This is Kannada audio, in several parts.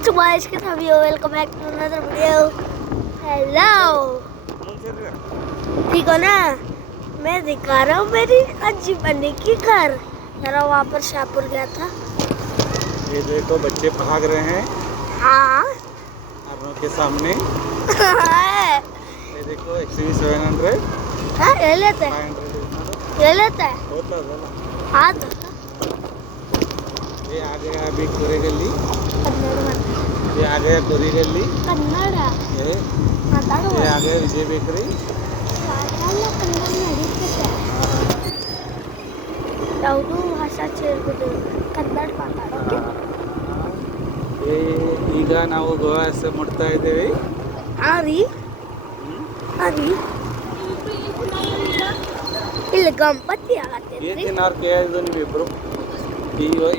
What's up guys, welcome back to another video. Hello. ठीक हो ना? मैं दिखा रहा हूँ मेरी अज्जी बने की घर। जरा वहाँ पर शाहपुर गया था। ये देखो बच्चे भाग रहे हैं। हाँ। आरों के सामने। ये देखो XUV 700। हाँ ये लेते हैं। 500 ये लेते हैं। होता। हाँ। ये आ गया अभी कोरेगल्ली। कन्नड़। ये आ गया कोरेगल्ली। कन्नड़। ये आ गया विजय बेकरी। ಯಾವುದು ಭಾಷಾ ಸೇರ್ಬೋದು ಕನ್ನಡ ಮಾತಾಡೋಕೆ. ಈಗ ನಾವು ಗೋವಾ ಮುಟ್ತಾ ಇದ್ದೇವೆ. ಆರಿ ಇಲ್ಲಿ ಗಣಪತಿ ಆಗತ್ತೆ. ಏಕೆನಾರು ಕೇಳಿದ್ರು ನೀವಿಬ್ರು.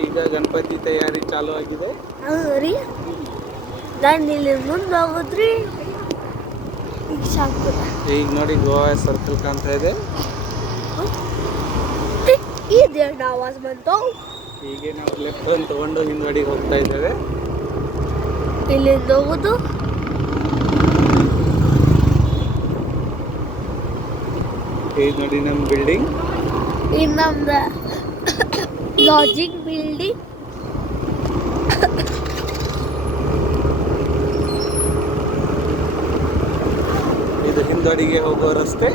ಈಗ ಗಣಪತಿ ತಯಾರಿ ಚಾಲು ಆಗಿದೆ. ರೀ ನಾನು ಇಲ್ಲಿ ಮುಂದೆ ಹೋಗೋದ್ರಿ ಈಗ ಸಾಕು. ಈಗ ನೋಡಿ ಗೋವಾ ಸರ್ಕಲ್ ಕಾಣ್ತಾ ಇದೆ. ಇದೇನು ಆವಾಜ್ ಬಂತು? ಹೀಗೆ ನಾವು ಲೆಫ್ಟ್ ಟರ್ನ್ ತಗೊಂಡು ಹಿಂದ್ಗಡೆಗೆ ಹೋಗ್ತಾ ಇದ್ದೇವೆ. ಇಲ್ಲಿಂದ ಹೋಗೋದು ಈಗ ನೋಡಿ ನಮ್ಮ ಬಿಲ್ಡಿಂಗ್. ಇದು ನಮ್ದು ಲಾಜಿಂಗ್ ಬಿಲ್ಡಿಂಗ್. ಇದು ಹಿಂದಡಿಗೆ ಹೋಗೋ ರಸ್ತೆ.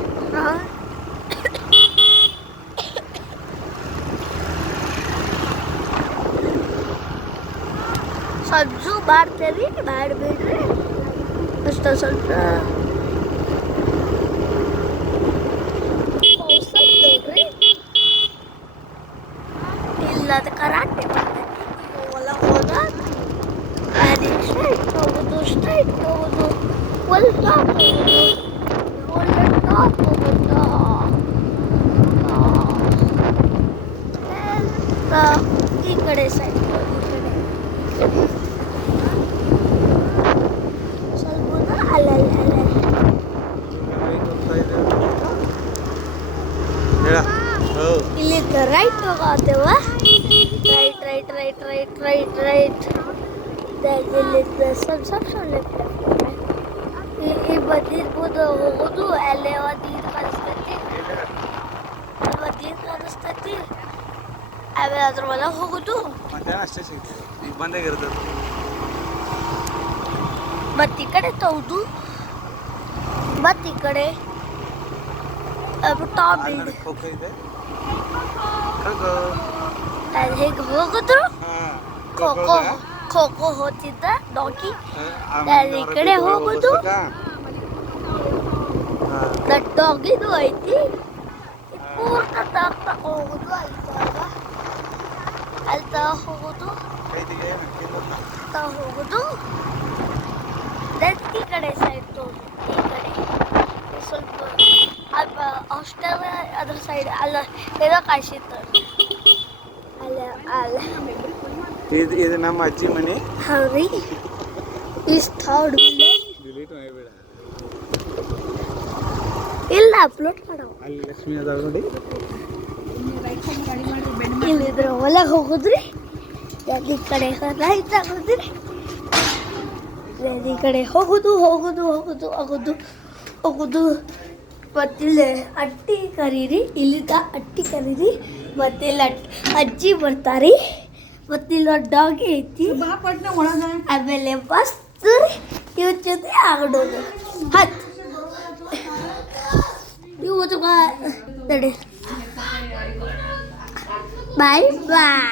ಸಂಜು ಮಾಡ್ತೇವಿ ಮಾಡಬೇಡ್ರಿ ಅಷ್ಟ ಸ್ವಲ್ಪ ಇಲ್ಲದ ಕರಾಟೆ ಹೊಲ ಹೋದ ಅದೇ ಸ್ಟ್ರೈಟ್ ಹೋಗೋದು ಸ್ಟ್ರೈಟ್ ಹೋಗೋದು ಒಲ್ ಟಾಪ್ ಹೋಗೋದು ಒಳ್ಳೆ ಟಾಪ್ ಹೋಗೋದು ಈ ಕಡೆ ಸೈಡ್ ಸ್ವಲ್ಪ ಅಲ್ಲಲ್ಲ ಇಲ್ಲಿಂದ ರೈಟ್ ಹೋಗತ್ತೇವ. Right right right right right right ಇಲ್ಲಿಂದ ಸ್ವಲ್ಪ ಲೆಫ್ಟ್. ಈ ಬದಿರ್ಬೋದು ಹೋಗೋದು. ಅಲ್ಲೇ ಒಂದು ನೀರು ಕಾಣಿಸ್ತೈತಿ, ಒಂದು ನೀರು ಕಾಣಿಸ್ತೈತಿ. ಆಮೇಲೆ ಅದ್ರ ಮೇಲೆ ಹೋಗೋದು. ಮಧ್ಯಾಹ್ನ ಅಷ್ಟೇ ಸಿಗ್ತದೆ, ಈಗ ಬಂದಾಗಿರ್ತದೆ. ಮತ್ತೆ ಈ ಕಡೆ ತೌದು, ಮತ್ತೆ ಈ ಕಡೆ ಟಾಪ್ ಇದೆ. ಅದು ಹೇಗೆ ಹೋಗಿದ್ರು ಖೋ ಖೋ ಹೋಗ್ತಿದ್ದ ಡಾಕಿ. ಈ ಕಡೆ ಹೋಗುದು ಡಾಗಿದು ಐತಿ. ಪೂರ್ಣ ಡಾಕ್ ಹೋಗುದು ಅಲ್ತ ಹೋಗುದು ಹೋಗುದು. ಈ ಕಡೆ ಸೈಡ್ ತೋರು. ಈ ಕಡೆ ಸ್ವಲ್ಪ ಅಲ್ಪ ಹಾಸ್ಟೆಲ್ ಅದ್ರ ಸೈಡ್ ಅಲ್ಲ ಏನೋ ಕಾಯಿಸಿತ್ತು ಅಲ್ಲ ಅಲ್ಲ. ಇದು ನಮ್ಮ ಅಜ್ಜಿ ಮನೆ. ಹೌದ್ರಿ ಇಷ್ಟು ಥರ್ಡ್ ಡಿಲೀಟ್ ಮಾಡಬೇಡ. ಇಲ್ಲ ಅಪ್ಲೋಡ್ ಮಾಡೋ. ಅಲ್ಲಿ ಲಕ್ಷ್ಮಿ ಅದಾವ ನೋಡಿ. ಇಲ್ಲಿದ್ರ ಹೊಲಗೆ ಹೋಗುದ್ರಿ. ಈ ಕಡೆ ರೈಟ್ ಆಗೋದ್ರಿ. ಈ ಕಡೆ ಹೋಗುದು ಹೋಗುದು ಹೋಗುದು ಹೋಗುದು ಹೋಗುದು. ಮತ್ತಿಲ್ಲ ಅಟ್ಟಿ ಕರೀರಿ. ಇಲ್ಲಿದ್ದ ಅಟ್ಟಿ ಕರೀರಿ. ಮತ್ತಿಲ್ಲ ಅಜ್ಜಿ ಬರ್ತಾರಿ. ಮತ್ತಿಲ್ಲ ಡಾಗಿ ಐತಿ. ಆಮೇಲೆ ಮಸ್ತ್ ಇವ್ರ ಜೊತೆ ಆಡೋದು. ಹತ್ತು ಇವು ನಡಿ ಬಾಯ್ ಬಾಯ್.